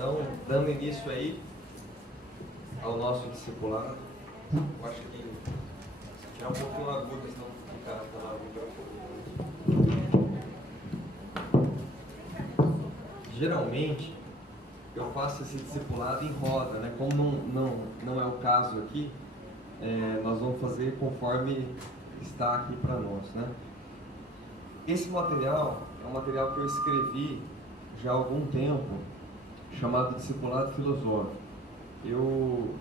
Então, dando início aí ao nosso discipulado, eu acho que tirar um pouquinho a agulha, senão ficar na palavra. Geralmente, eu faço esse discipulado em roda, né? Como não é o caso aqui, nós vamos fazer conforme está aqui para nós, né? Esse material é um material que eu escrevi já há algum tempo, chamado Discipulado Filosófico. Eu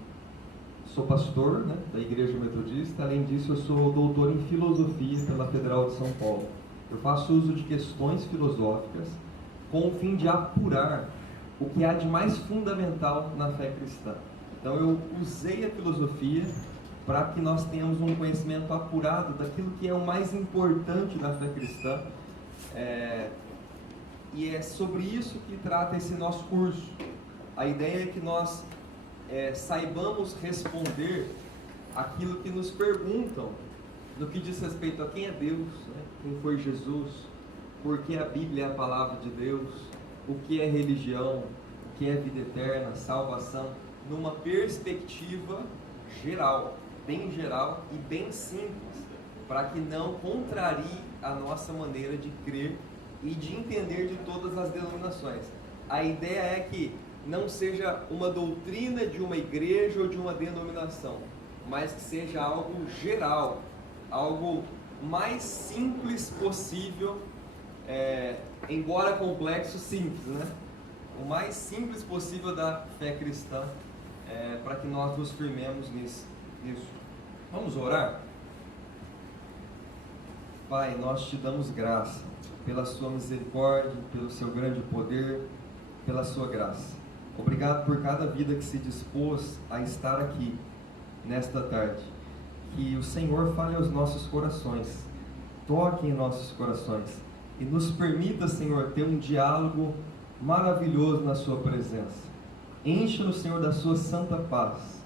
sou pastor, né, da Igreja Metodista. Além disso, eu sou doutor em Filosofia pela Federal de São Paulo. Eu faço uso de questões filosóficas com o fim de apurar o que há de mais fundamental na fé cristã. Então eu usei a filosofia para que nós tenhamos um conhecimento apurado daquilo que é o mais importante da fé cristã. E é sobre isso que trata esse nosso curso. A ideia é que nós saibamos responder aquilo que nos perguntam no que diz respeito a quem é Deus, né? Quem foi Jesus, por que a Bíblia é a palavra de Deus, o que é religião, o que é vida eterna, salvação, numa perspectiva geral, bem geral e bem simples, para que não contrarie a nossa maneira de crer e de entender de todas as denominações. A ideia é que não seja uma doutrina de uma igreja ou de uma denominação, mas que seja algo geral, algo mais simples possível, embora complexo, simples, né? O mais simples possível da fé cristã, para que nós nos firmemos nisso. Vamos orar? Pai, nós te damos graça pela sua misericórdia, pelo seu grande poder, pela sua graça. Obrigado por cada vida que se dispôs a estar aqui nesta tarde. Que o Senhor fale aos nossos corações, toque em nossos corações e nos permita, Senhor, ter um diálogo maravilhoso na sua presença. Encha-nos, Senhor, da sua santa paz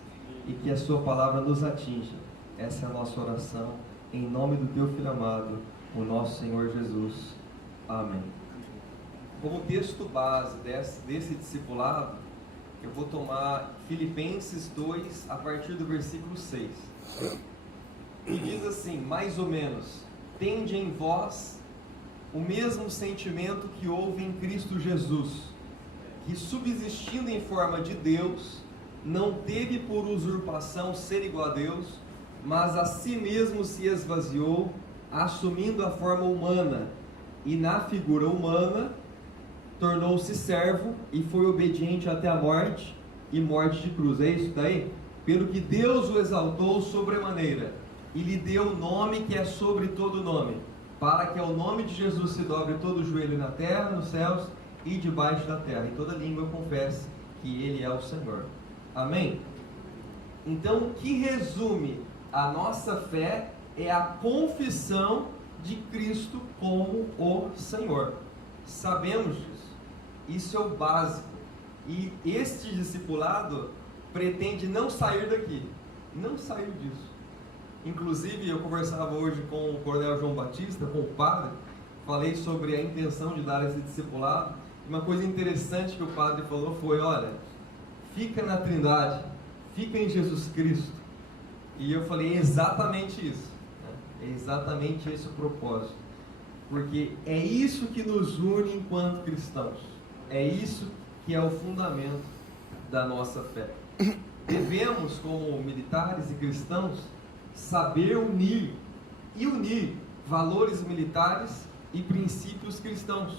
e que a sua palavra nos atinja. Essa é a nossa oração, em nome do teu Filho amado, o nosso Senhor Jesus. Amém. Como texto base desse discipulado, eu vou tomar Filipenses 2, a partir do versículo 6. E diz assim, mais ou menos: tende em vós o mesmo sentimento que houve em Cristo Jesus, que subsistindo em forma de Deus, não teve por usurpação ser igual a Deus, mas a si mesmo se esvaziou, assumindo a forma humana, e na figura humana tornou-se servo e foi obediente até a morte, e morte de cruz. É isso daí? Pelo que Deus o exaltou sobremaneira, e lhe deu o nome que é sobre todo nome, para que ao nome de Jesus se dobre todo o joelho na terra, nos céus e debaixo da terra, e toda língua confesse que Ele é o Senhor. Amém? Então, o que resume a nossa fé é a confissão de Cristo como o Senhor. Sabemos disso. Isso é o básico. E este discipulado pretende não sair daqui. Não sair disso. Inclusive, eu conversava hoje com o coronel João Batista, com o padre, falei sobre a intenção de dar esse discipulado. Uma coisa interessante que o padre falou foi: olha, fica na Trindade, fica em Jesus Cristo. E eu falei, é exatamente isso, né? É exatamente esse o propósito, porque é isso que nos une enquanto cristãos, é isso que é o fundamento da nossa fé. Devemos, como militares e cristãos, saber unir valores militares e princípios cristãos.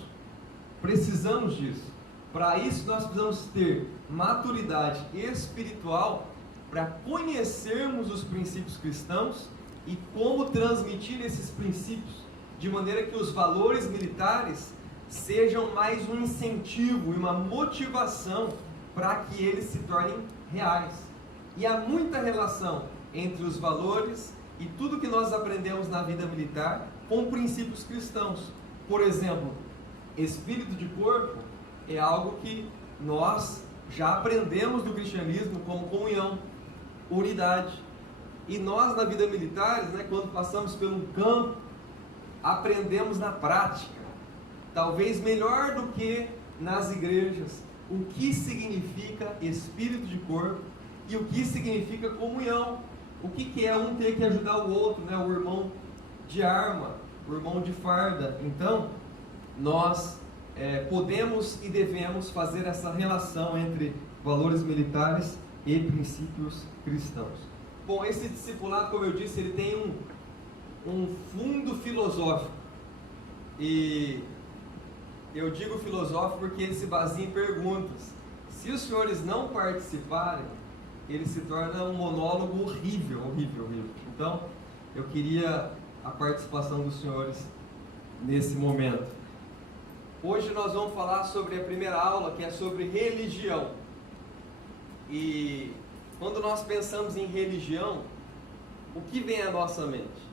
Precisamos disso. Para isso nós precisamos ter maturidade espiritual para conhecermos os princípios cristãos e como transmitir esses princípios de maneira que os valores militares sejam mais um incentivo e uma motivação para que eles se tornem reais. E há muita relação entre os valores e tudo que nós aprendemos na vida militar com princípios cristãos. Por exemplo, espírito de corpo é algo que nós já aprendemos do cristianismo, como comunhão, unidade. E nós na vida militar, né, quando passamos por um campo, aprendemos na prática, talvez melhor do que nas igrejas, o que significa espírito de corpo e o que significa comunhão. O que é um ter que ajudar o outro, né? O irmão de arma, o irmão de farda. Então, nós podemos e devemos fazer essa relação entre valores militares e princípios cristãos. Bom, esse discipulado, como eu disse, ele tem um fundo filosófico. E eu digo filosófico porque ele se baseia em perguntas. Se os senhores não participarem, ele se torna um monólogo horrível. Então, eu queria a participação dos senhores nesse momento. Hoje nós vamos falar sobre a primeira aula, que é sobre religião. E quando nós pensamos em religião, o que vem à nossa mente?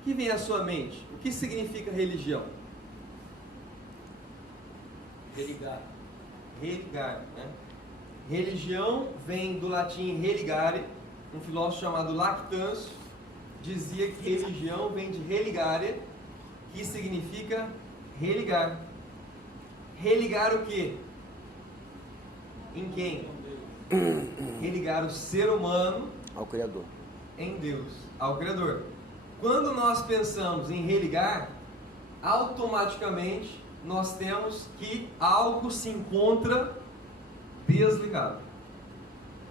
O que vem à sua mente? O que significa religião? Religar, né? Religião vem do latim religare. Um filósofo chamado Lactâncio dizia que religião vem de religare, que significa religar. Religar o quê? Em quem? Religar o ser humano ao Criador. Em Deus, ao Criador. Quando nós pensamos em religar, automaticamente nós temos que algo se encontra desligado.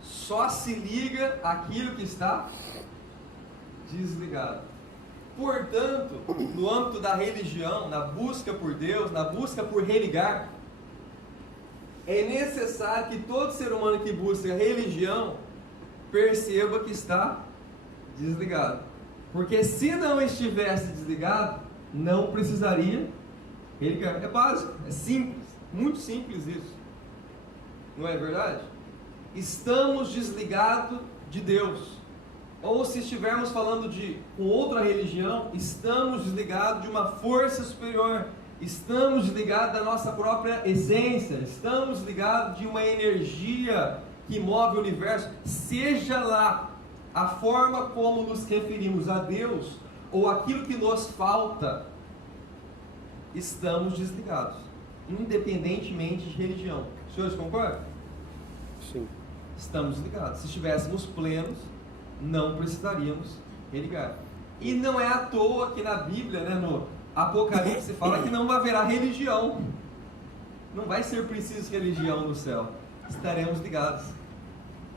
Só se liga aquilo que está desligado. Portanto, no âmbito da religião, na busca por Deus, na busca por religar, é necessário que todo ser humano que busca religião perceba que está desligado. Porque se não estivesse desligado, não precisaria religar. É básico, é simples, muito simples isso. Não é verdade? Estamos desligados de Deus. Ou se estivermos falando com outra religião, estamos desligados de uma força superior. Estamos desligados da nossa própria essência. Estamos desligados de uma energia que move o universo. Seja lá a forma como nos referimos a Deus ou aquilo que nos falta, estamos desligados, independentemente de religião. Os senhores concordam? Sim. Estamos ligados. Se estivéssemos plenos, não precisaríamos religar. E não é à toa que na Bíblia, né, no Apocalipse, fala que não haverá religião. Não vai ser preciso religião no céu. Estaremos ligados.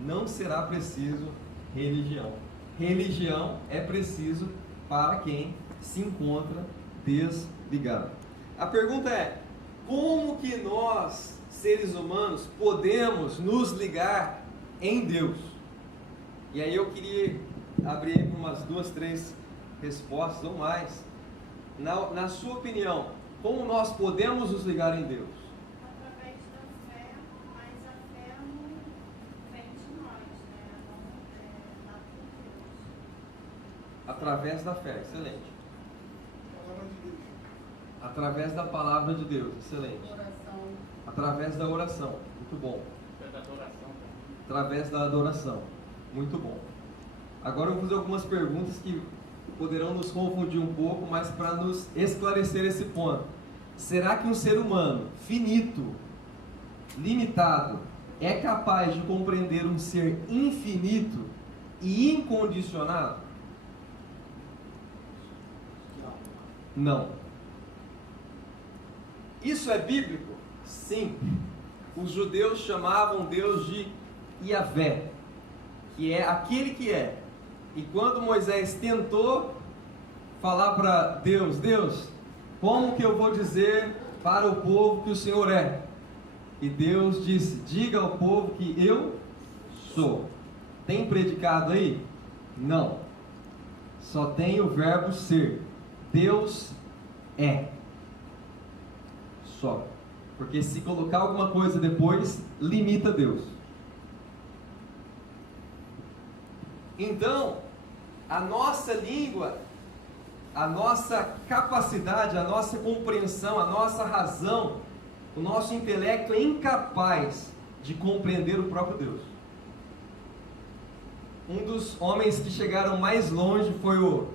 Não será preciso religião. Religião é preciso para quem se encontra desligado. A pergunta é: como que nós, seres humanos, podemos nos ligar em Deus? E aí eu queria abrir umas 2, 3 respostas ou mais. Na sua opinião, como nós podemos nos ligar em Deus? Através da fé, mas a fé não vem de nós, né? Não é dado por Deus. Através da fé, excelente. Palavra de Deus. Através da palavra de Deus, excelente. Oração. Através da oração, muito bom. Através da adoração, muito bom. Agora eu vou fazer algumas perguntas que poderão nos confundir um pouco, mas para nos esclarecer esse ponto. Será que um ser humano finito, limitado, é capaz de compreender um ser infinito e incondicionado? Não. Isso é bíblico? Sim. Os judeus chamavam Deus de Yahvé, que é aquele que é. E quando Moisés tentou falar para Deus: Deus, como que eu vou dizer para o povo que o Senhor é? E Deus disse: diga ao povo que eu sou. Tem predicado aí? Não. Só tem o verbo ser. Deus é. Só. Porque se colocar alguma coisa depois, limita Deus. Então, a nossa língua, a nossa capacidade, a nossa compreensão, a nossa razão, o nosso intelecto é incapaz de compreender o próprio Deus. Um dos homens que chegaram mais longe foi o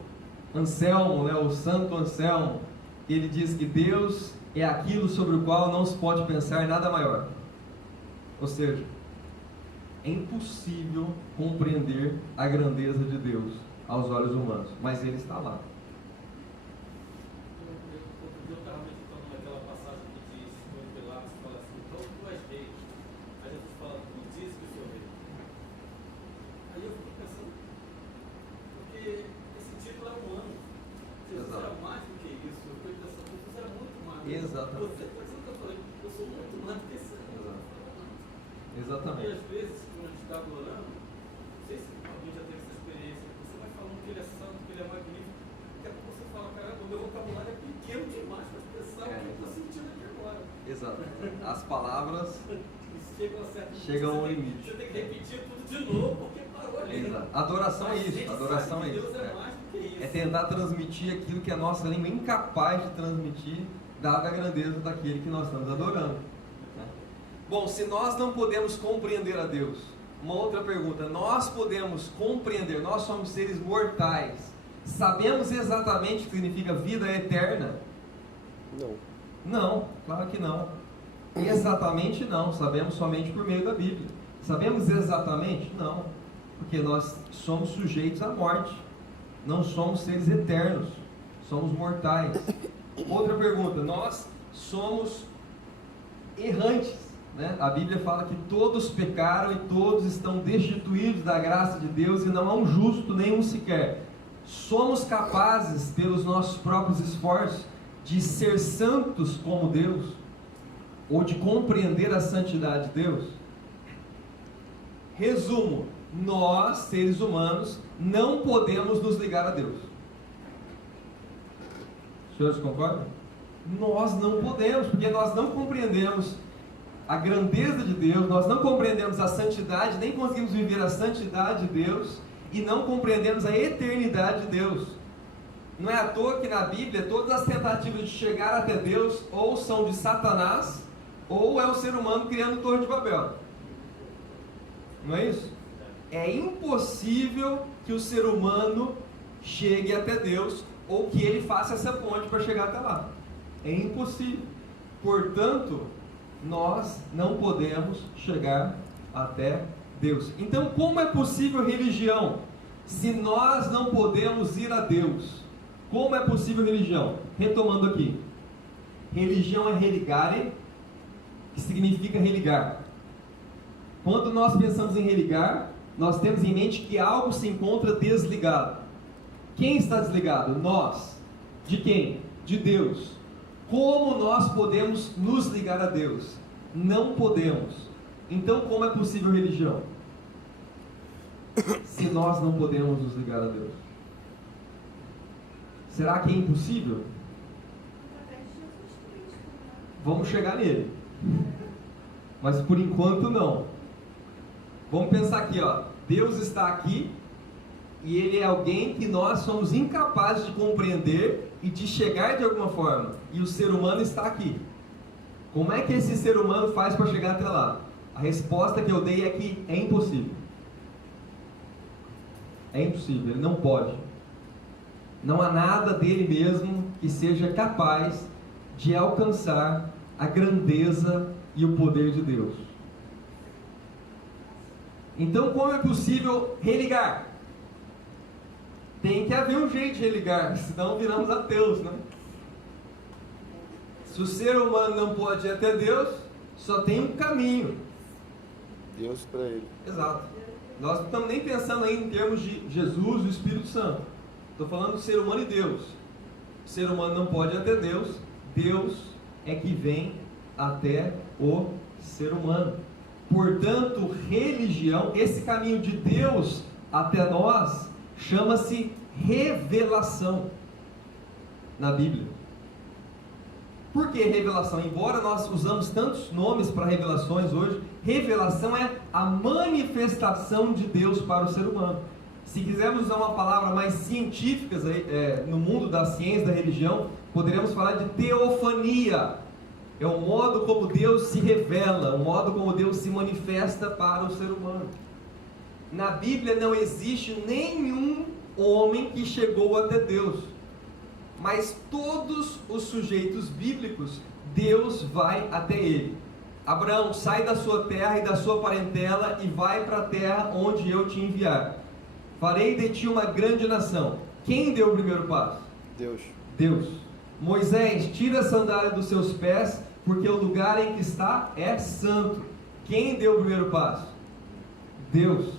Anselmo, né, o Santo Anselmo. Ele diz que Deus é aquilo sobre o qual não se pode pensar nada maior. Ou seja, é impossível compreender a grandeza de Deus aos olhos humanos, mas Ele está lá. Outro dia eu estava meditando naquela passagem que diz, quando Pilatos fala assim, então tu és rei. Aí Jesus fala, tu diz que eu sou rei. Aí eu fico pensando, porque esse título é humano. Jesus era mais do que isso. Eu fico pensando, Jesus era muito mais. Exatamente. Você está dizendo que eu falei, eu sou muito mais do que isso. Exatamente. E às vezes, quando a gente está adorando, não sei se alguém já teve essa experiência, você vai falando que ele é santo, que ele é magnífico, daqui a pouco você fala, caramba, o meu vocabulário é pequeno demais para expressar o que eu estou sentindo aqui agora. Exato. As palavras Chegam a um limite. Você tem que repetir tudo de novo, porque parou ali. Exato. Adoração é Mas a isso. gente Adoração sabe é que isso. Deus é mais do que isso. É tentar transmitir aquilo que a nossa língua é incapaz de transmitir, dada a grandeza daquele que nós estamos adorando. Bom, se nós não podemos compreender a Deus, uma outra pergunta, nós podemos compreender, nós somos seres mortais, sabemos exatamente o que significa vida eterna? Não. Não, claro que não. Exatamente não, sabemos somente por meio da Bíblia. Sabemos exatamente? Não, porque nós somos sujeitos à morte, não somos seres eternos, somos mortais. Outra pergunta, nós somos errantes. A Bíblia fala que todos pecaram e todos estão destituídos da graça de Deus e não há um justo, nenhum sequer. Somos capazes, pelos nossos próprios esforços, de ser santos como Deus? Ou de compreender a santidade de Deus? Resumo, nós, seres humanos, não podemos nos ligar a Deus. Os senhores concordam? Nós não podemos, porque nós não compreendemos a grandeza de Deus, nós não compreendemos a santidade, nem conseguimos viver a santidade de Deus, e não compreendemos a eternidade de Deus. Não é à toa que na Bíblia todas as tentativas de chegar até Deus ou são de Satanás, ou é o ser humano criando Torre de Babel. Não é isso? É impossível que o ser humano chegue até Deus, ou que ele faça essa ponte para chegar até lá. É impossível. Portanto, nós não podemos chegar até Deus. Então, como é possível religião se nós não podemos ir a Deus? Como é possível religião? Retomando aqui, religião é religare, que significa religar. Quando nós pensamos em religar, nós temos em mente que algo se encontra desligado. Quem está desligado? Nós. De quem? De Deus. Como nós podemos nos ligar a Deus? Não podemos. Então, como é possível religião? Se nós não podemos nos ligar a Deus. Será que é impossível? Através de Jesus Cristo, né? Vamos chegar nele. Mas por enquanto não. Vamos pensar aqui, ó. Deus está aqui e Ele é alguém que nós somos incapazes de compreender e de chegar de alguma forma. E o ser humano está aqui. Como é que esse ser humano faz para chegar até lá? A resposta que eu dei é que é impossível. É impossível, ele não pode. Não há nada dele mesmo que seja capaz de alcançar a grandeza e o poder de Deus. Então, como é possível religar? Tem que haver um jeito de religar, senão viramos ateus, né? Se o ser humano não pode ir até Deus, só tem um caminho. Deus para ele. Exato. Nós não estamos nem pensando aí em termos de Jesus e o Espírito Santo. Estou falando do ser humano e Deus. O ser humano não pode ir até Deus. Deus é que vem até o ser humano. Portanto, religião, esse caminho de Deus até nós, chama-se revelação na Bíblia. Por que revelação? Embora nós usamos tantos nomes para revelações hoje, revelação é a manifestação de Deus para o ser humano. Se quisermos usar uma palavra mais científica no mundo da ciência, da religião, poderíamos falar de teofania. É o modo como Deus se revela, o modo como Deus se manifesta para o ser humano. Na Bíblia não existe nenhum homem que chegou até Deus, mas todos os sujeitos bíblicos, Deus vai até ele. Abraão, sai da sua terra e da sua parentela e vai para a terra onde eu te enviar. Farei de ti uma grande nação. Quem deu o primeiro passo? Deus. Deus. Moisés, tira a sandália dos seus pés, porque o lugar em que está é santo. Quem deu o primeiro passo? Deus.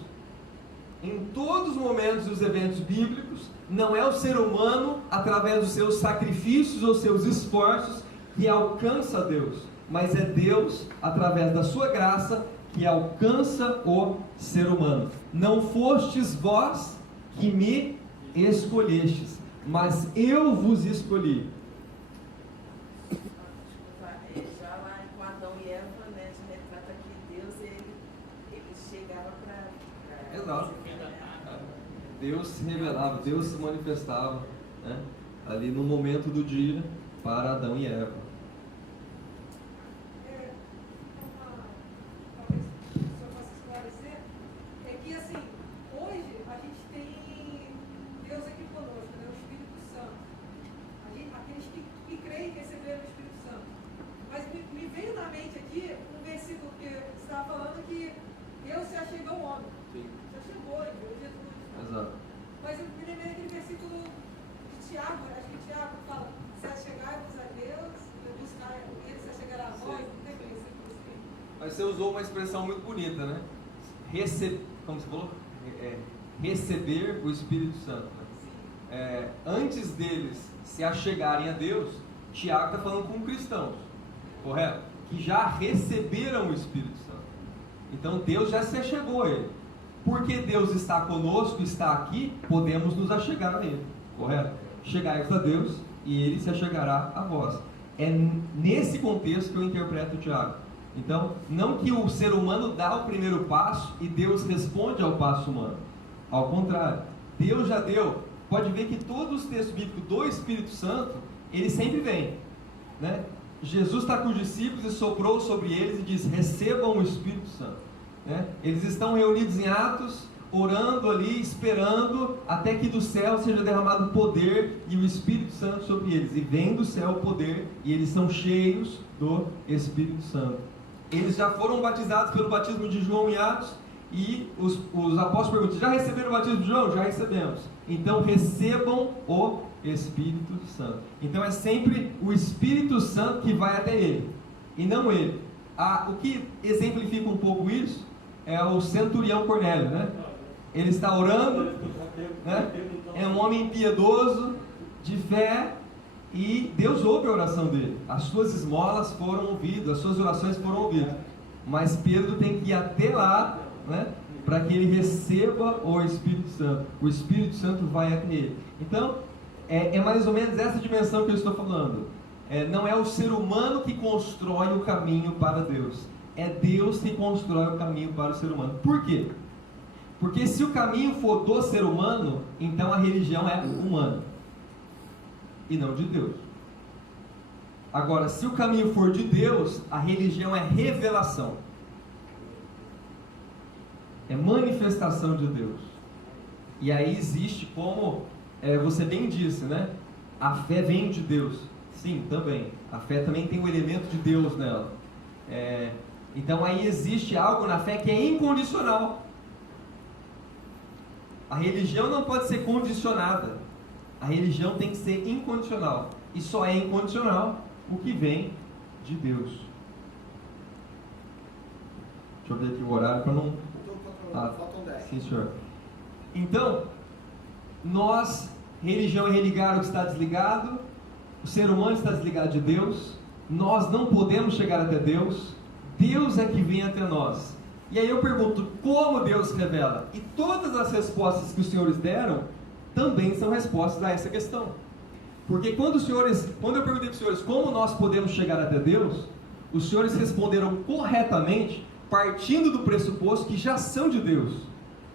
Em todos os momentos dos eventos bíblicos, não é o ser humano, através dos seus sacrifícios ou seus esforços, que alcança Deus, mas é Deus, através da sua graça, que alcança o ser humano. Não fostes vós que me escolhestes, mas eu vos escolhi. Já lá com Adão e Eva, né, já retrata que Deus, ele chegava para... Exato. Deus se revelava, Deus se manifestava, né, ali no momento do dia para Adão e Eva. Talvez o senhor possa esclarecer, é que assim, hoje a gente tem Deus aqui conosco, né, o Espírito Santo. Aqueles que creem receberam o Espírito Santo. Mas me veio na mente aqui um versículo que estava falando que Deus se achegou ao homem. Sim. Se achegou, enviou Jesus. Exato. Mas eu me lembrei daquele versículo de Tiago, acho que Tiago fala, se achegar-vos a Deus, buscar ele, se achegará a vós, não tem versículo assim. Mas você usou uma expressão muito bonita, né? Como você falou? Receber o Espírito Santo. Antes deles se achegarem a Deus, Tiago está falando com cristãos, correto? Que já receberam o Espírito Santo. Então Deus já se achegou a ele. Porque Deus está conosco, está aqui, podemos nos achegar a ele, correto? Chegai-vos a Deus e ele se achegará a vós. É nesse contexto que eu interpreto o Tiago. Então, não que o ser humano dá o primeiro passo e Deus responde ao passo humano. Ao contrário, Deus já deu. Pode ver que todos os textos bíblicos do Espírito Santo, ele sempre vem, né? Jesus está com os discípulos e soprou sobre eles e diz: recebam o Espírito Santo. Né? Eles estão reunidos em Atos, orando ali, esperando até que do céu seja derramado poder e o Espírito Santo sobre eles. E vem do céu o poder e eles são cheios do Espírito Santo. Eles já foram batizados pelo batismo de João em Atos e os apóstolos perguntam: já receberam o batismo de João? Já recebemos. Então recebam o Espírito Santo. Então é sempre o Espírito Santo que vai até ele e não ele. O que exemplifica um pouco isso é o centurião Cornélio, né? Ele está orando, né? É um homem piedoso, de fé, e Deus ouve a oração dele. As suas esmolas foram ouvidas, as suas orações foram ouvidas. Mas Pedro tem que ir até lá, né? Para que ele receba o Espírito Santo. O Espírito Santo vai até ele. Então, é mais ou menos essa dimensão que eu estou falando. Não é o ser humano que constrói o caminho para Deus. É Deus que constrói o caminho para o ser humano. Por quê? Porque se o caminho for do ser humano, então a religião é humana e não de Deus. Agora, se o caminho for de Deus, a religião é revelação, é manifestação de Deus. E aí existe, como você bem disse, né? A fé vem de Deus. Sim, também. A fé também tem um elemento de Deus nela. Então aí existe algo na fé que é incondicional. A religião não pode ser condicionada. A religião tem que ser incondicional. E só é incondicional o que vem de Deus. Deixa eu ver aqui o horário para não... Faltam 10. Sim, senhor. Então, religião é religar o que está desligado. O ser humano está desligado de Deus. Nós não podemos chegar até Deus. Deus é que vem até nós. E aí eu pergunto, como Deus revela? E todas as respostas que os senhores deram também são respostas a essa questão. Porque quando eu perguntei para os senhores como nós podemos chegar até Deus, os senhores responderam corretamente, partindo do pressuposto que já são de Deus,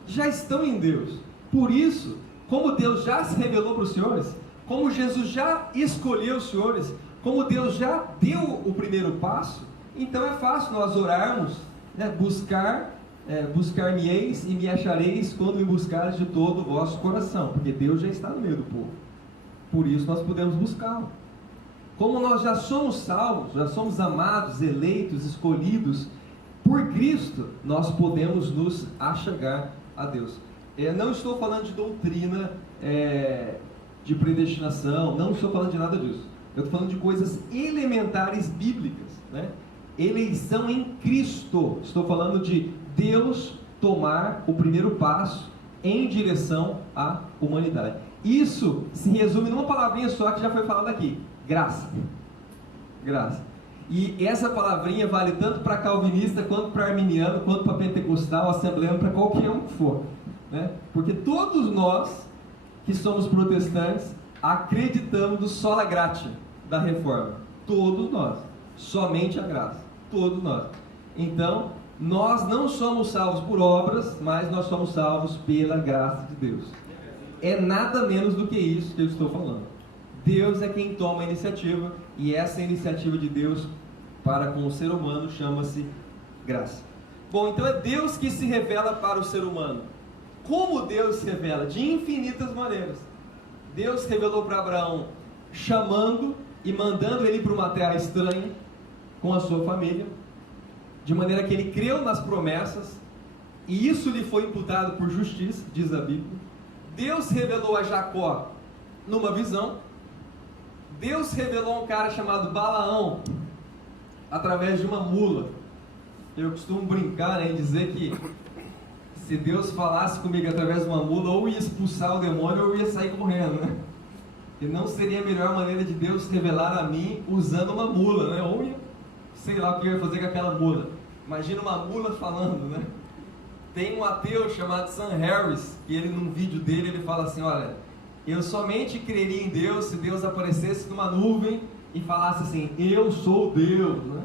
já estão em Deus. Por isso, como Deus já se revelou para os senhores, como Jesus já escolheu os senhores, como Deus já deu o primeiro passo, então é fácil nós orarmos, né? Buscar-me-eis e me achareis quando me buscares de todo o vosso coração, porque Deus já está no meio do povo. Por isso nós podemos buscá-lo. como nós já somos salvos, já somos amados, eleitos, escolhidos por Cristo, nós podemos nos achegar a Deus. Não estou falando de doutrina de predestinação, não estou falando de nada disso. Eu estou falando de coisas elementares bíblicas, né? Eleição em Cristo. Estou falando de Deus tomar o primeiro passo em direção à humanidade. Isso se resume numa palavrinha só que já foi falada aqui: graça. Graça. E essa palavrinha vale tanto para calvinista, quanto para arminiano, quanto para pentecostal, assembleano, para qualquer um que for, né? Porque todos nós que somos protestantes acreditamos no sola gratia da reforma. Todos nós. Somente a graça. Todos nós. Então, nós não somos salvos por obras, mas nós somos salvos pela graça de Deus. É nada menos do que isso que eu estou falando. Deus é quem toma a iniciativa, e essa iniciativa de Deus para com o ser humano chama-se graça. Bom, então é Deus que se revela para o ser humano. Como Deus se revela? De infinitas maneiras. Deus revelou para Abraão chamando e mandando ele para uma terra estranha com a sua família, de maneira que ele creu nas promessas, e isso lhe foi imputado por justiça, diz a Bíblia. Deus revelou a Jacó numa visão. Deus revelou a um cara chamado Balaão através de uma mula. Eu costumo brincar, né, em dizer que se Deus falasse comigo através de uma mula, ou ia expulsar o demônio ou ia sair correndo, né? E não seria a melhor maneira de Deus se revelar a mim usando uma mula, né? Ou ia, sei lá o que eu ia fazer com aquela mula. Imagina uma mula falando, né? Tem um ateu chamado Sam Harris, que ele, num vídeo dele, ele fala assim: olha, eu somente creria em Deus se Deus aparecesse numa nuvem e falasse assim: eu sou Deus, né?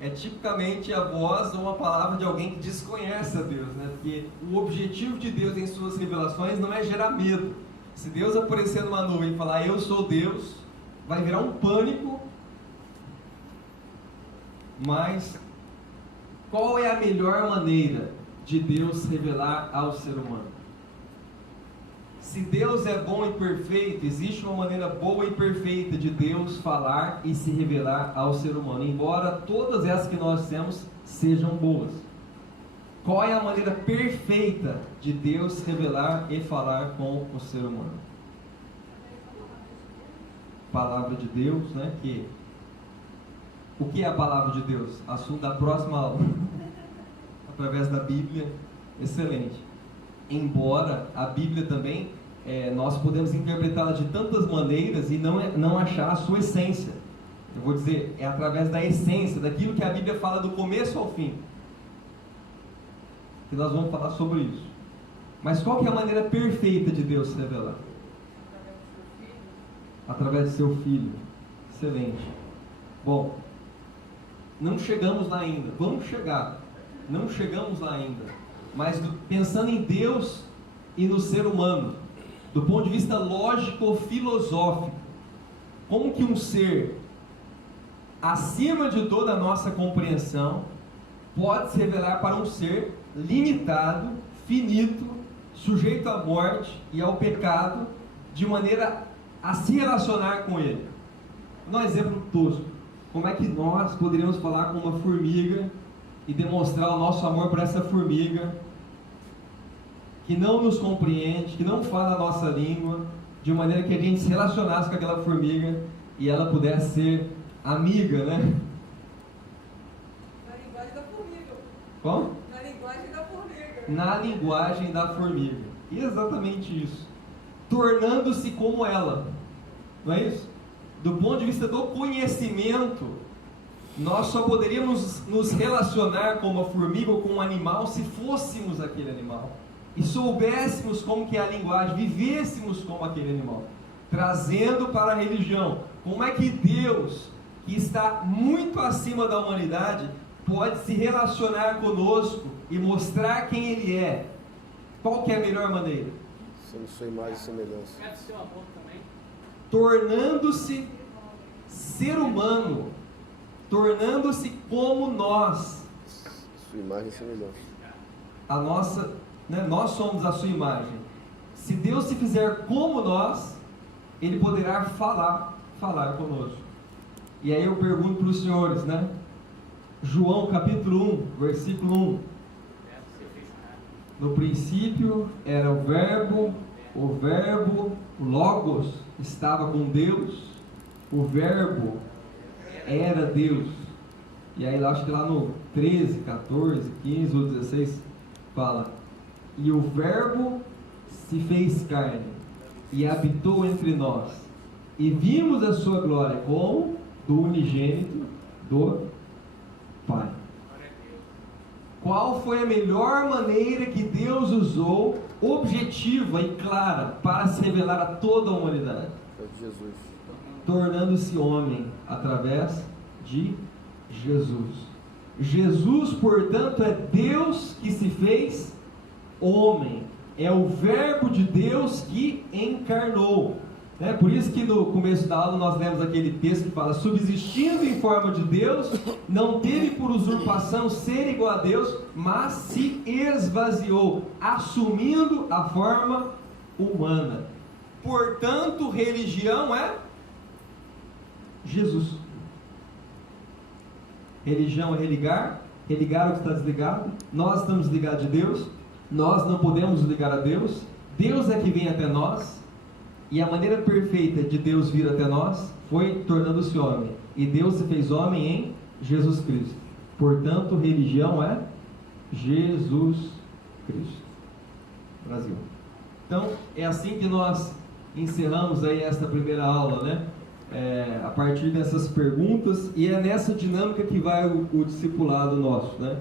É tipicamente a voz ou uma palavra de alguém que desconhece a Deus, né? Porque o objetivo de Deus em suas revelações não é gerar medo. Se Deus aparecer numa nuvem e falar eu sou Deus, vai virar um pânico. Mas qual é a melhor maneira de Deus revelar ao ser humano? Se Deus é bom e perfeito, existe uma maneira boa e perfeita de Deus falar e se revelar ao ser humano, embora todas essas que nós temos sejam boas. Qual é a maneira perfeita de Deus revelar e falar com o ser humano? Palavra de Deus, né? O que é a palavra de Deus? Assunto da próxima aula. Através da Bíblia, excelente. Embora a Bíblia também, nós podemos interpretá-la de tantas maneiras e não achar a sua essência. Eu vou dizer, é através da essência, daquilo que a Bíblia fala do começo ao fim, que nós vamos falar sobre isso. Mas qual que é a maneira perfeita de Deus se revelar? Através do seu Filho. Excelente. Bom, não chegamos lá ainda. Vamos chegar. Não chegamos lá ainda. Mas pensando em Deus e no ser humano, do ponto de vista lógico-filosófico, como que um ser acima de toda a nossa compreensão pode se revelar para um ser limitado, finito, sujeito à morte e ao pecado, de maneira a se relacionar com ele? Vou dar um exemplo tosco. Como é que nós poderíamos falar com uma formiga e demonstrar o nosso amor por essa formiga que não nos compreende, que não fala a nossa língua, de maneira que a gente se relacionasse com aquela formiga e ela pudesse ser amiga, né? Na linguagem da formiga. Como? Na linguagem da formiga. Na linguagem da formiga. Exatamente isso. Tornando-se como ela. Não é isso? Do ponto de vista do conhecimento, nós só poderíamos nos relacionar com uma formiga ou com um animal se fôssemos aquele animal e soubéssemos como que é a linguagem, vivêssemos como aquele animal. Trazendo para a religião, como é que Deus, que está muito acima da humanidade, pode se relacionar conosco e mostrar quem Ele é? Qual que é a melhor maneira? Sendo sua imagem e semelhança. Quer do seu amor também? Tornando-se ser humano, tornando-se como nós. Sua imagem e semelhança. A nossa, né, nós somos a sua imagem. Se Deus se fizer como nós, Ele poderá falar conosco. E aí eu pergunto para os senhores, né? João capítulo 1, versículo 1. No princípio era o verbo Logos estava com Deus, o verbo era Deus. E aí acho que lá no 13, 14, 15 ou 16 fala: e o verbo se fez carne e habitou entre nós, e vimos a sua glória como do unigênito do Pai. Qual foi a melhor maneira que Deus usou, objetiva e clara, para se revelar a toda a humanidade? É Jesus. Tornando-se homem através de Jesus. Jesus, portanto, é Deus que se fez homem. É o verbo de Deus que encarnou. Por isso que no começo da aula nós lemos aquele texto que fala: subsistindo em forma de Deus, não teve por usurpação ser igual a Deus, mas se esvaziou, assumindo a forma humana. Portanto, religião é Jesus. Religião é religar o que está desligado. Nós estamos ligados de Deus, nós não podemos ligar a Deus. Deus é que vem até nós. E a maneira perfeita de Deus vir até nós foi tornando-se homem. E Deus se fez homem em Jesus Cristo. Portanto, religião é Jesus Cristo. Brasil. Então, é assim que nós encerramos aí esta primeira aula, né? A partir dessas perguntas, e é nessa dinâmica que vai o discipulado nosso, né?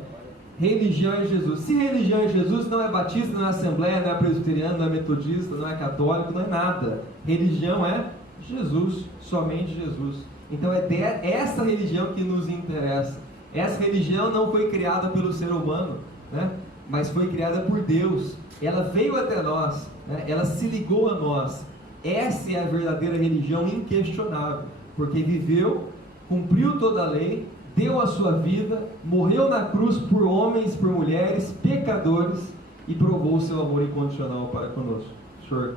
Religião é Jesus. Se religião é Jesus, não é batista, não é assembleia, não é presbiteriano, não é metodista, não é católico, não é nada. Religião é Jesus, somente Jesus. Então é essa religião que nos interessa. Essa religião não foi criada pelo ser humano, né? Mas foi criada por Deus. Ela veio até nós, né? Ela se ligou a nós. Essa é a verdadeira religião inquestionável, porque viveu, cumpriu toda a lei, deu a sua vida, morreu na cruz por homens, por mulheres, pecadores, e provou o seu amor incondicional para conosco. Senhor.